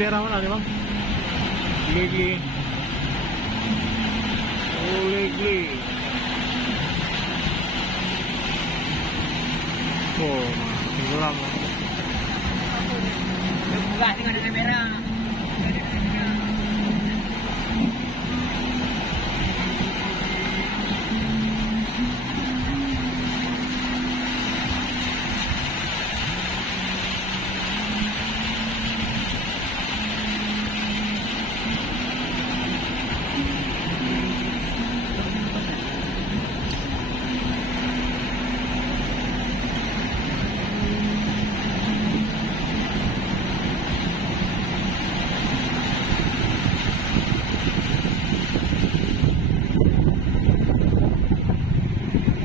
daerah mana nih bang? Legli. Oh Legli. Oh, tenggelam. Buka, ini ada kamera.